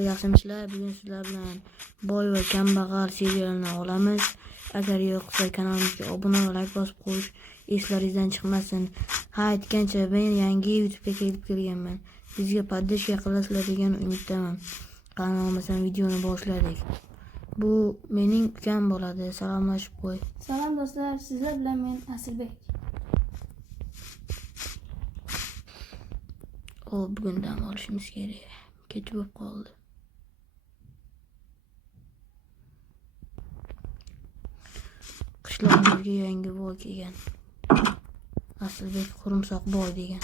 Yaxshimisilar? Bugun sizlar bilan boy va kambag'al serialini olamiz. Agar yo'qsa kanalimizga obuna va like bosib qo'yish eslaringizdan chiqmasin. Ha, aytgancha men yangi YouTube'ga kelib kelganman. Bizga podдержка qilasizlar degan umiddaman. Qani bo'lmasam videoni boshladik. Bu mening ukam bo'ladi. Salomlashib qo'y. Salom do'stlar, sizlar bilan men Asilbek. Bugun dam olishimiz kerak. Kech bo'lib qoldi. Qishlog'imizga yangi boy kelgan. Asilbek Qurumsoq boy degan.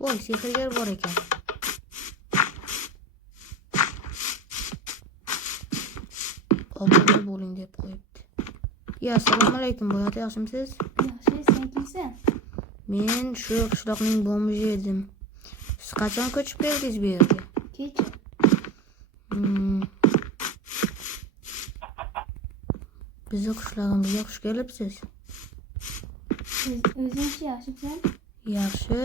Voy, sehrgar bor ekan. Obuna bo'ling deb qo'yibdi. Assalomu alaykum, boyot yaxshimisiz? Yaxshi, sen kimsan? Men shu qishloqning bomji edim. Siz qachon ko'chib keldingiz bu yerga? Kecha. Bizni qishlog'imizga xush kelibsiz. O'zingchi yaxshisan? Yaxshi.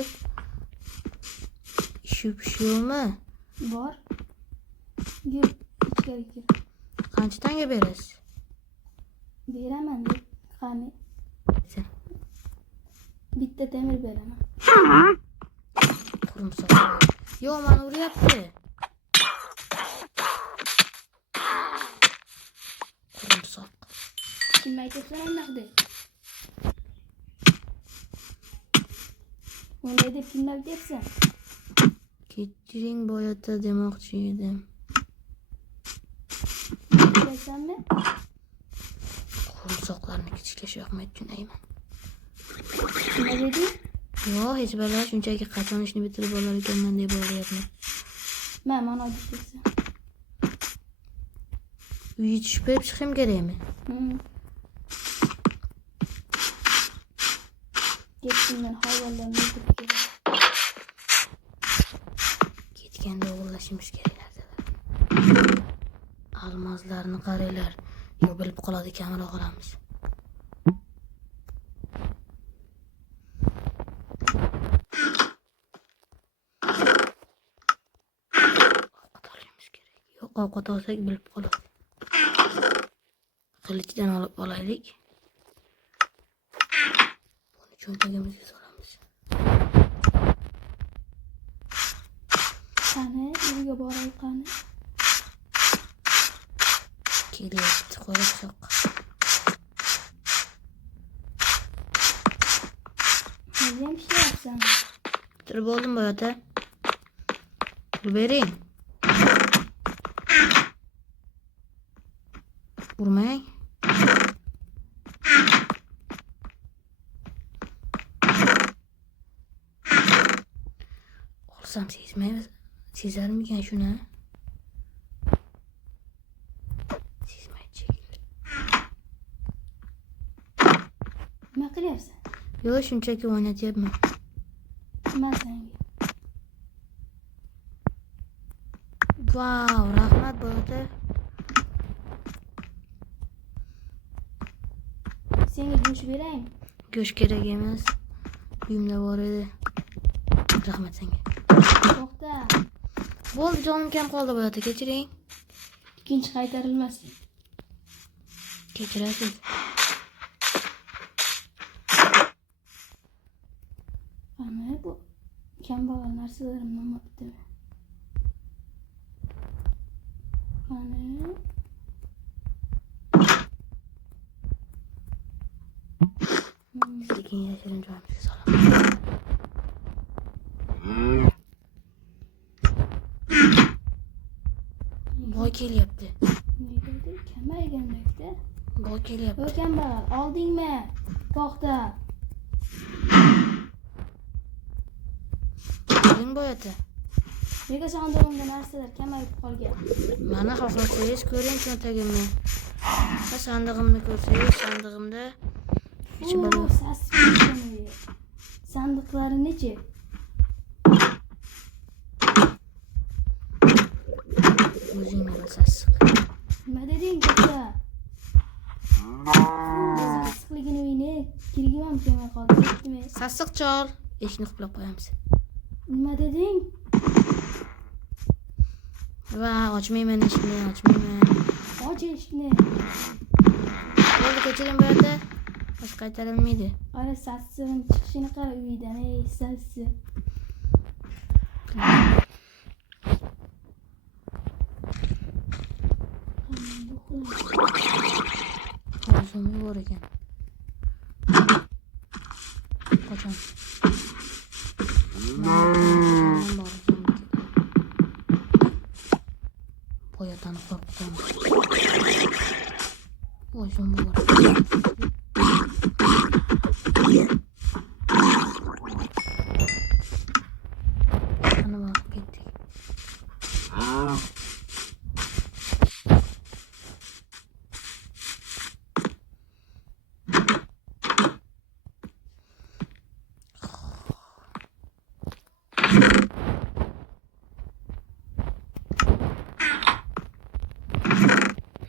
Ishi yo'qmi? Bor. Yur, ichkari kir. Qancha tanga berasiz? Beraman deb qani. Bitta temir beraman. Qurumsoq. Yo'q, meni uryapti. Qurumsoq. Kim aytyapsan anaqa? Bunday deb kimni aytyapsan? Kechiring boyota demoqchi edim. Bilasanmi? Qurumsoqlarni kichiklash yoqmaydi, tushunayman. Nima deding? Yo'q, hech bala shunchaki qachon ishni bitirib olar ekanman deb o'ylayapman. Mana aytyapsan. Uyga tushib berib chiqishim kerakmi? Ketdingdan hayvonlarni yutib kel. Ketganda o'g'irlashimiz kerak narsalar. Almozlarni qaranglar. Yo bilib qoladi, kamroq olamiz. Ovqat olishimiz kerak. Yo'q, ovqat olsak bilib qoladi. Qilichdan olib olaylik. Buni cho'ntagimizga solamiz. Qani, uyga boraylik qani. Kelyapti qo'riqsoq. Nima ishlayapsan? Bitirib oldim boyota. Pul bering. Urmang. Olsam sezarmikan shuni? Sezmaydi shekilli. Nima qilyapsan? Yo'q, shunchaki o'ynatyapman. Nima senga? Vau, rahmat boyota. Senga go'sht beraymi? Go'sht kerak emas. Uyimda bor edi. Rahmat senga. To'xta. Bo'ldi, jonim kam qoldi boyota, kechiring. Ikkinchi qaytarilmas. Kechirasiz. Ana bu kambag'al narsalarimni olmabdi. Ana. Sekin yashirin joyimizga solamiz. Boy kelyapti. Nega dedi? Kamaygandakda. Boy kelyapti. O kambag'al, oldingmi? To'xta. Keling boyota. Nega sandig'imda narsalar kamayib qolgan? Mana xohlasangiz ko'ring cho'ntagimni. Va sandig'imni ko'rsangiz, sandig'imda ichi bor. Sandiqlarinichi? O'zingni bilasiz. Nima deding katta? kirgim ham kelmay qoldi. Ketdimi? Sassiq chol. Eshikni quplab qo'yamiz. Nima deding? Va ochmayman eshikni, ochmayman. Och eshikni. Bo'ldi, kechiring bu yerda. Bosh qaytarilmaydi. Qara sassiqning chiqishini qara uydan, sassiq. O'zim bor ekan. Qachon? Boyadan qo'rqdim. O'zim bor. Ana bak ketdik.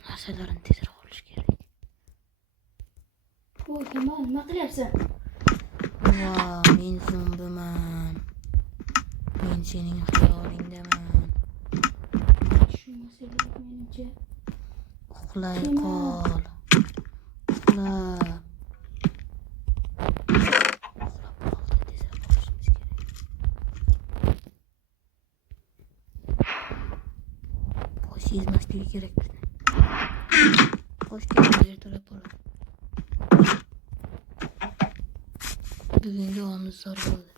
Narsalarni tezroq olish kerak. Voy, Kemal, nima qilyapsan? Va, men zombiman. Men sening xayolingdaman. Tushunmasa kerak menimcha. Uxlay qol. Uxla. Bosh yezmasligi kerak bizni. Bosh kelib ertalab boradi. Bugungi onimiz zor bo'ldi.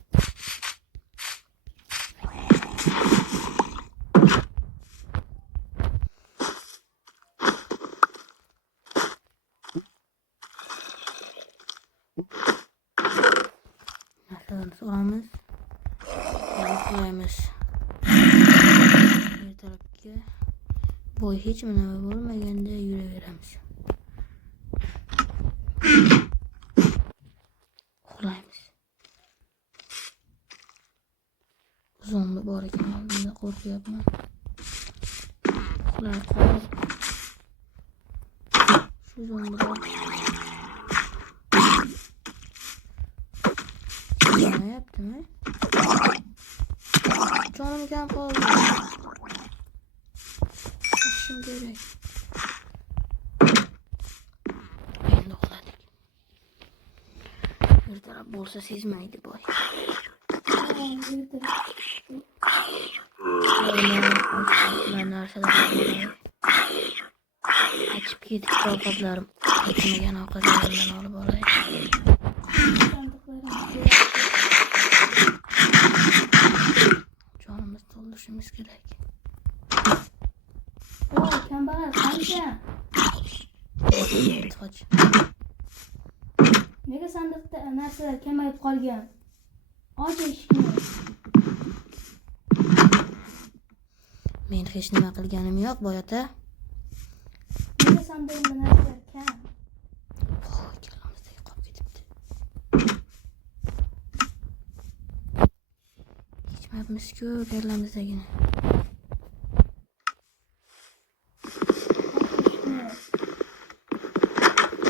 Narsalarni solamiz. Qo'yamiz. Ertalabga boy hech nima bo'lmaganda yuraveramiz. Uxlaymiz. Zombi bor ekan, oldimda qo'rqyapman. Uxlay qol. Shu zombilar yonayaptimi? Jonim kam qoldi. Ishim kerak. Endi uxladik. Ertalab bo'lsa sezmaydi boy. Narsalar ochib ketib ovqatlarim ochmagan ovqatlarimdan olib olay. Jonimiz to'ldirishimiz kerak. Voy, kambag'al, qancha? Qoch. Nega sandiqda narsalar kamayib qolgan? Och eshikni. Men hech nima qilganim yo'q, boy ota. Nega sandiqda narsalar kam? Voy, kallamizda qolib ketibdi. Yechmayapmiz-ku kallamizdagini.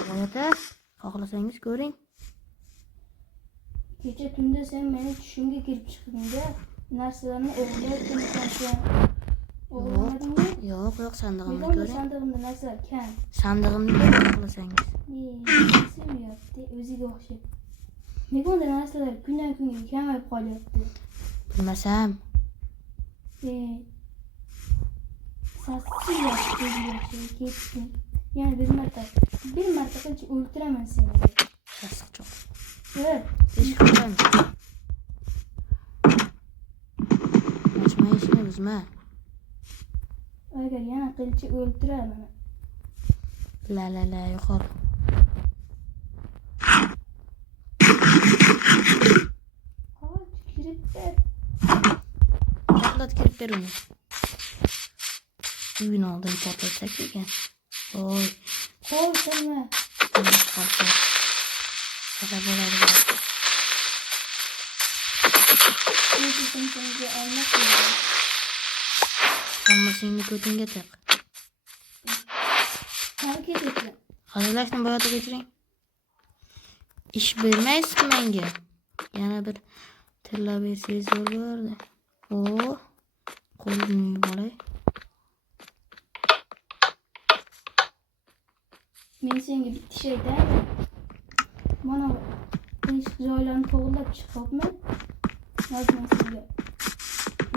Boy ota, xohlasangiz ko'ring. Kecha tunda sen meni tushimga kirib chiqdingda, narsalarni o'g'irlab qo'ygansan. O'g'irlamadingmi? Yo'q, sandig'imni Nega ko'ring. sandig'imda narsalar kam? Sandig'imni ko'ring xohlasangiz. Sevyapti, o'ziga o'xshab. Nega unda narsalar kundan kunga kamayib qolyapti? Bilmasam. Sassiq o'ziga o'xshab ketdim. Yana bir marta qilib o'ltiraman seni. Sassiq cho'q. Eshik ochamiz. Ochma eshikni buzma. Agar yana qilchi o'ltiraman. La yo'qol. Hop, kirib ber. Portlat kirib ber uni. Uyni oldin portlatsak ekan. Voy, Qo'yma. qolsa. Xafa bo'ladi. O'zi senga olmasam. Hammasingni ko'tingga tiq. Qani ketasan? Hazillashni boyotib kechiring. ish bermaysizmi menga? Yana bir tilla bersangiz zo'r bo'lardi. O, qo'lni yuvib olay. Men senga bitta şey aytaymi? Mana ish joylarini to'g'rilab chiqibmi? Hozir men senga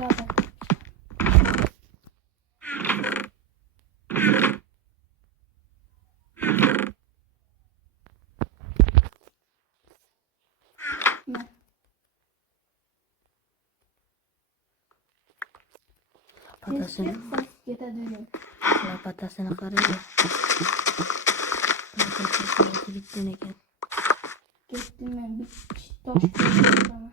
lapat. Patasini, Ketadi uyga. patasini qaraydi. Patasi bitgan ekan. Ketdim men bir tosh ko'raman.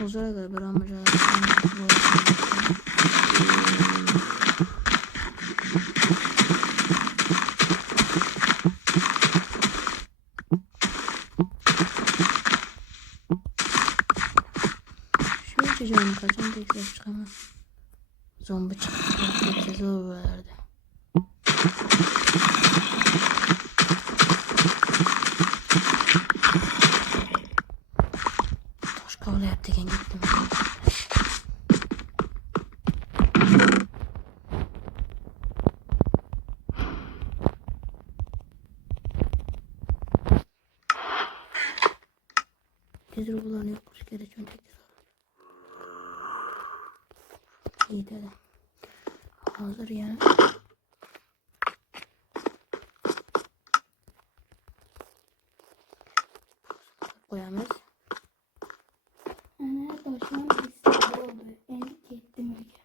Huzurga bir amca. Shuncha joyni qachon tekshiruv chiqaman? Zombi chiqib ketsa zo'r bo'lardi. Tosh kovlayapti ekan, ketdim. Tezroq bularni yo'q qilish kerak, cho'ntakka solib. Yetadi. Hozir yana qo'yamiz. Ana toshim bitta bo'ldi. Endi ketdim uyga.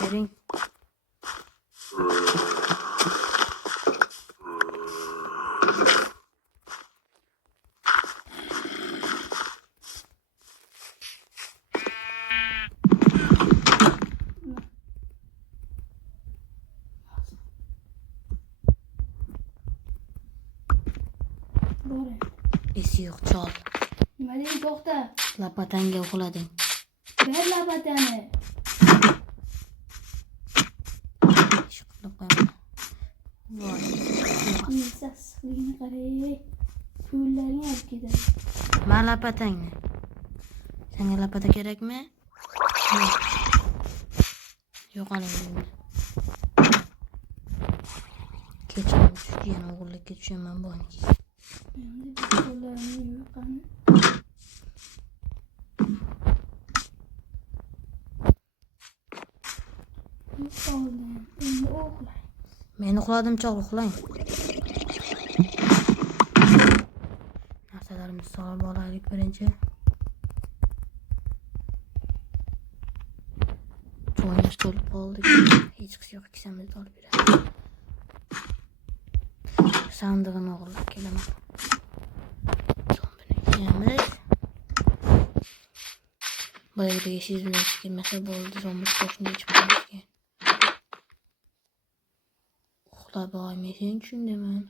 Bering. Bora. Esi yo'q chol. Nima deydi to'xta? Lapatanga uxlading. Ber lapatani. Ish qilib qo'yaman. Voy. Sassiqligini qarang. Pullaring olib ketadi. Men lapatangni. Senga lapata kerakmi? Yo'qoling endi. Kechqurun tushgan o'g'irlikka tushaman boyniki. Endi pullarimni yo'qani. Yo'qoldim. Endi uxlay. Men uxladim, chog' uxlang. Narsalarimizni solib olaylik birinchi. Joyimiz to'lib qoldi. Hech qisi yo'q, ikkisimizni olib beradi. Sandig'ini o'g'irlab kelaman. Zombini kiyamiz. Boyagidagi sizlarga kelmasa bo'ldi, zombi qo'shniga chiqib ketgan. Uxlab olmaysan, tushundiman.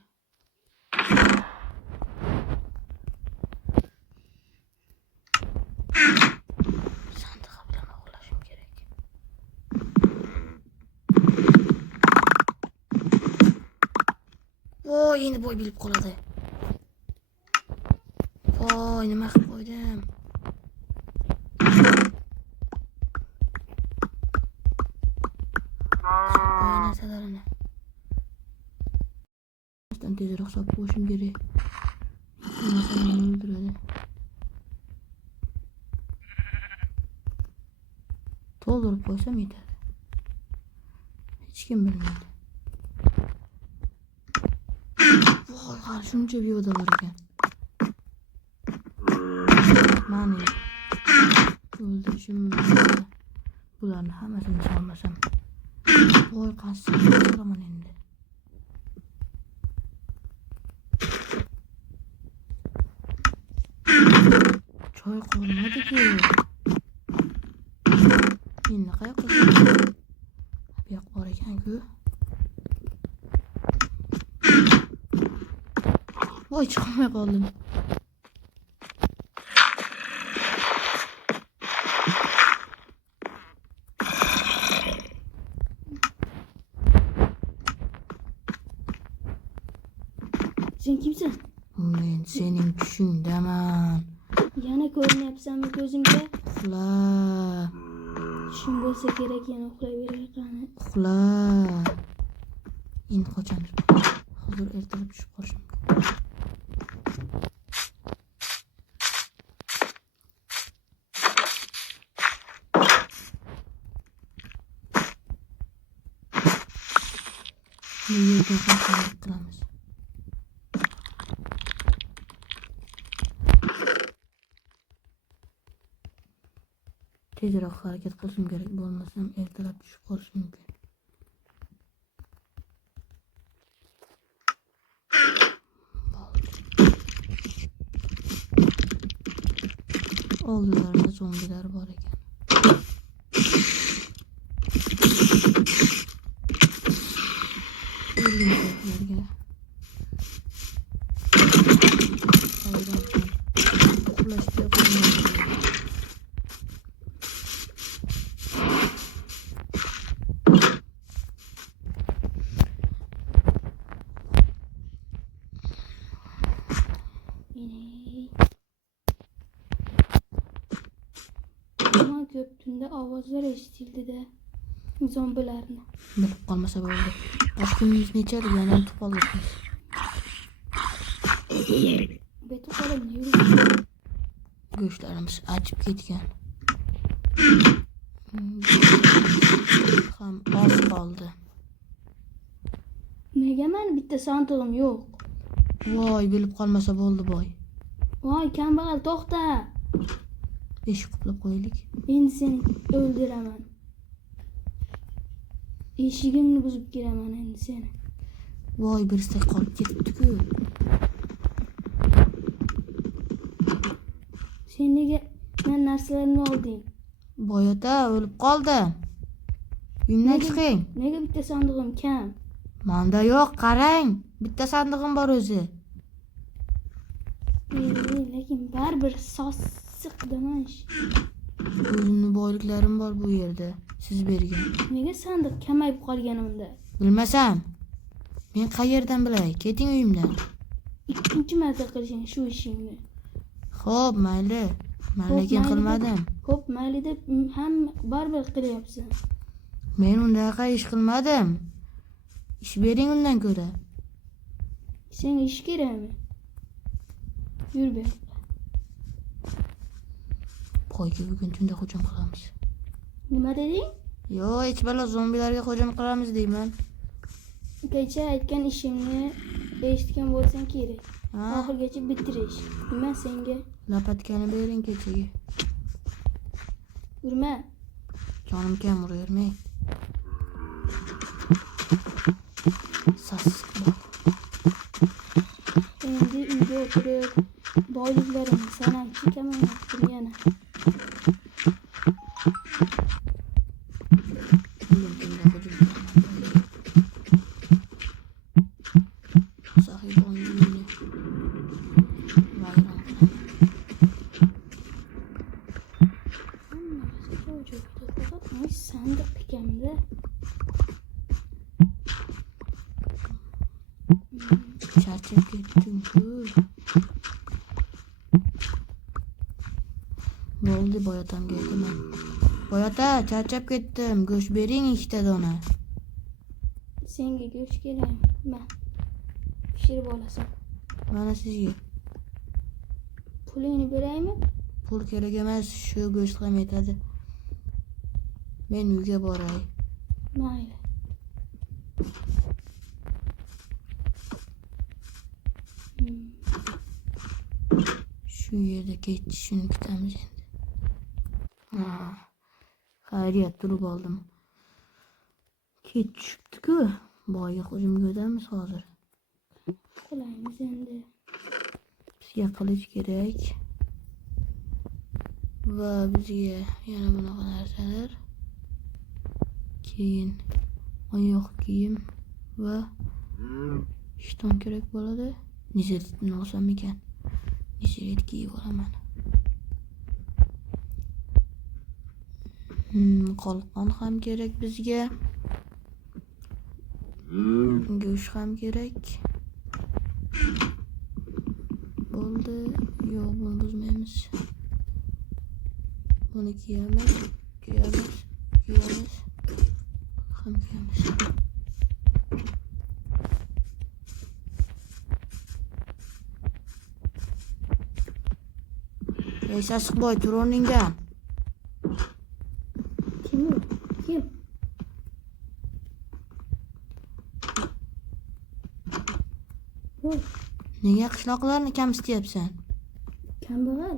Sandig'i bilan uxlashim kerak. Voy, endi boy bilib qoladi. Voy, nima qilib qo'ydim? Qo'y narsalarini. Tezroq solib qo'yishim kerak. Bo'lmasa meni o'ldiradi. To'ldirib qo'ysam yetadi. Hech kim bilmaydi. Voy, hali shuncha biyoda bor ekan. Mani o'ldirishim mumkin. Bularni hammasini solmasam. Voy, qasam so'raman endi. Choy qolmadi-ku. Endi qayoqqa? Bu yoq bor ekan-ku. Voy chiqolmay qoldim. Sen kimsin? Men sening tushingdaman. Yana ko'rinyapsanmi ko'zimga? Uxla. Tushim bo'lsa kerak, yana uxlayveray qani. Uxla. Endi qochamiz. Hozir ertalab tushib qolishim mumkin. Bu yerga qanchalik qilamiz? Tezroq harakat qilishim kerak, bo'lmasam ertalab tushib qolishim mumkin. Oldilarida zombilar bor ekan. O'limlarga uxlashga qo'ymaydi. Ama ko'p tunda ovozlar eshitildi-da. Zombilarni. Bilib qolmasa bo'ldi. Oshkunimiz necha yana yutib qoldik. Beti qo'lim yurib. Go'shtlarimiz achib ketgan. Ham oz qoldi. Nega meni bitta sandug'im yo'q? Voy, bilib qolmasa bo'ldi boy. Voy, kambag'al to'xta. Eshik qoplab qo'yaylik. Endi seni o'ldiraman. Eshigimni buzib kiraman endi seni. Voy, birisi qolib ketibdi-ku. Sen nega men narsalarimni olding? Boyota o'lib qoldim. Uyimdan chiqing. Nega bitta sandug'im kam? Manda yo'q, qarang. Bitta sandig'im bor o'zi. Lekin baribir sossiq damash. O'zimning boyliklarim bor bu yerda. Siz bergan. Nega sandiq kamayib qolgan unda? Bilmasam. Men qayerdan bilay? Keting uyimdan. Ikkinchi marta qilishing shu ishingni. Xo'p, mayli. Men lekin qilmadim. Xo'p, mayli deb ham baribir qilyapsan. Men undaqa ish qilmadim. Ish bering undan ko'ra. Senga ish kerakmi? Yur bu yoqqa. Boyga bugun tunda hujum qilamiz. Nima deding? Yo'q, hech balo zombilarga hujum qilamiz deyman. Kecha aytgan ishimni eshitgan bo'lsang kerak. Ha? Oxirgacha bitirish. Nima senga? Lapatkani bering kechaga. Urma. Jonim kam uravermang. Sassiq boy. Endi uyda o'tirib boyliklarimni sanab chekamayaptim yana. Bugun tunda hujum qilaman. Sahibonning uyini vayron qilaman. Ay sandiq ekan-da. Charchab ketdim-ku. Bo'ldi, boyotamga aytaman. Boyota, charchab ketdim. Go'sht bering 2 dona. Senga go'sht kerakmi? Ma. Pishirib olasan. Mana sizga. Pulingni beraymi? Pul kerak emas, shu go'sht ham yetadi. Men uyga boray. Mayli. Shu yerda ketishini kutamiz endi. Xayriyat turib oldim. Ket tushibdi-ku. Boyga hujumga o'tamiz hozir. Qolaymiz endi. Bizga qilich kerak. Va bizga yana bunaqa narsalar. Keyin oyoq kiyim va shton kerak bo'ladi. Nizetni olsam ekan. Niset kiyib olaman. Qolqon ham kerak bizga. Go'sht ham kerak. Bo'ldi. Yo'q, buni buzmaymiz. Buni kiyamiz. Ham kiyamiz. Ey Sassiqboy, tur o'rningdan. Kim u? Kim? Voy, Nega qishloqlarni kamsityapsan? kambag'al.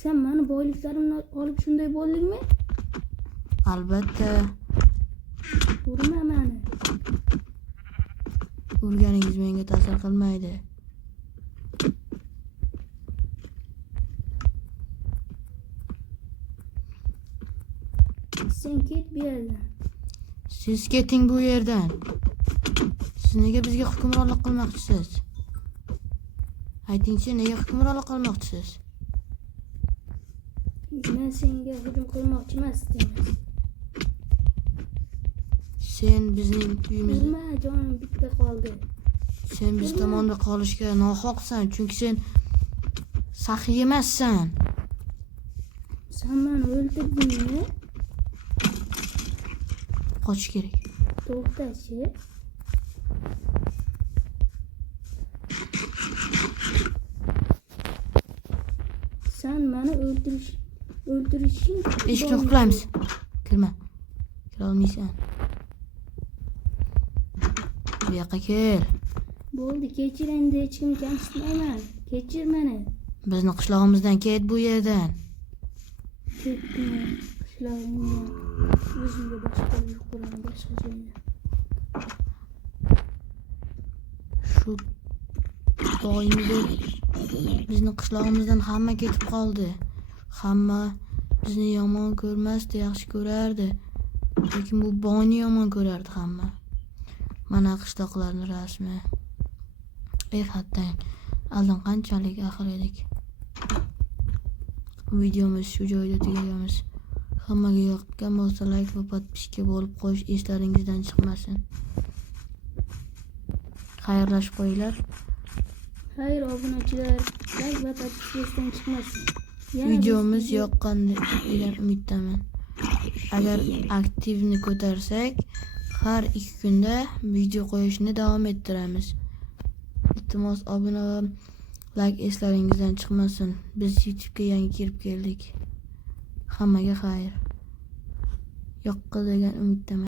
Sen meni boyliklarimni olib shunday bo'ldingmi? Albatta. Urma meni. Urganingiz menga ta'sir qilmaydi. Sen ket bu yerdan. Siz keting bu yerdan. Siz nega bizga hukmronlik qilmoqchisiz? Aytingchi, nega hukmronlik qilmoqchisiz? Men senga hujum qilmoqchi emasdim. Sen bizning uyimizda, Urma, jonim bitta qoldi. sen biz tomonda qolishga nohaqsan, chunki sen saxiy emassan. Sen meni o'ldirdingmi? Qochish kerak. To'xtachi. Sen meni o'ldirishing. Eshikni qulflaymiz. Kirma. Kira olmaysan. Bu yoqqa kel. Bo'ldi, kechir endi, hech kim kamsitmayman. Kechir meni. Bizni qishlog'imizdan ket bu yerdan. Ketdim. Qishlog'imdan. O'zimga boshqa uy quraman, boshqa joyda. Shu doimda bizni qishlog'imizdan hamma ketib qoldi. Hamma bizni yomon ko'rmasdi, yaxshi ko'rardi. Lekin bu boyni yomon ko'rardi hamma. Mana qishloqlarning rasmi. Hattan oldin qanchalik ahil edik. Videomiz shu joyda tugayamiz. Hammaga yoqqan bo'lsa like va podpiska bo'lib qo'yish eslaringizdan chiqmasin. Xayrlashib qo'yinglar. Xayr, obunachilar, like va podpiskasidan chiqmasin. Videomiz yoqqan degan umiddaman. Agar aktivni ko'tarsak, har 2 kunda video qo'yishni davom ettiramiz. Iltimos obuna va like eslaringizdan chiqmasin. Biz YouTube'ga yangi kirib keldik. Hammaga xayr. Yoqqan degan umiddaman.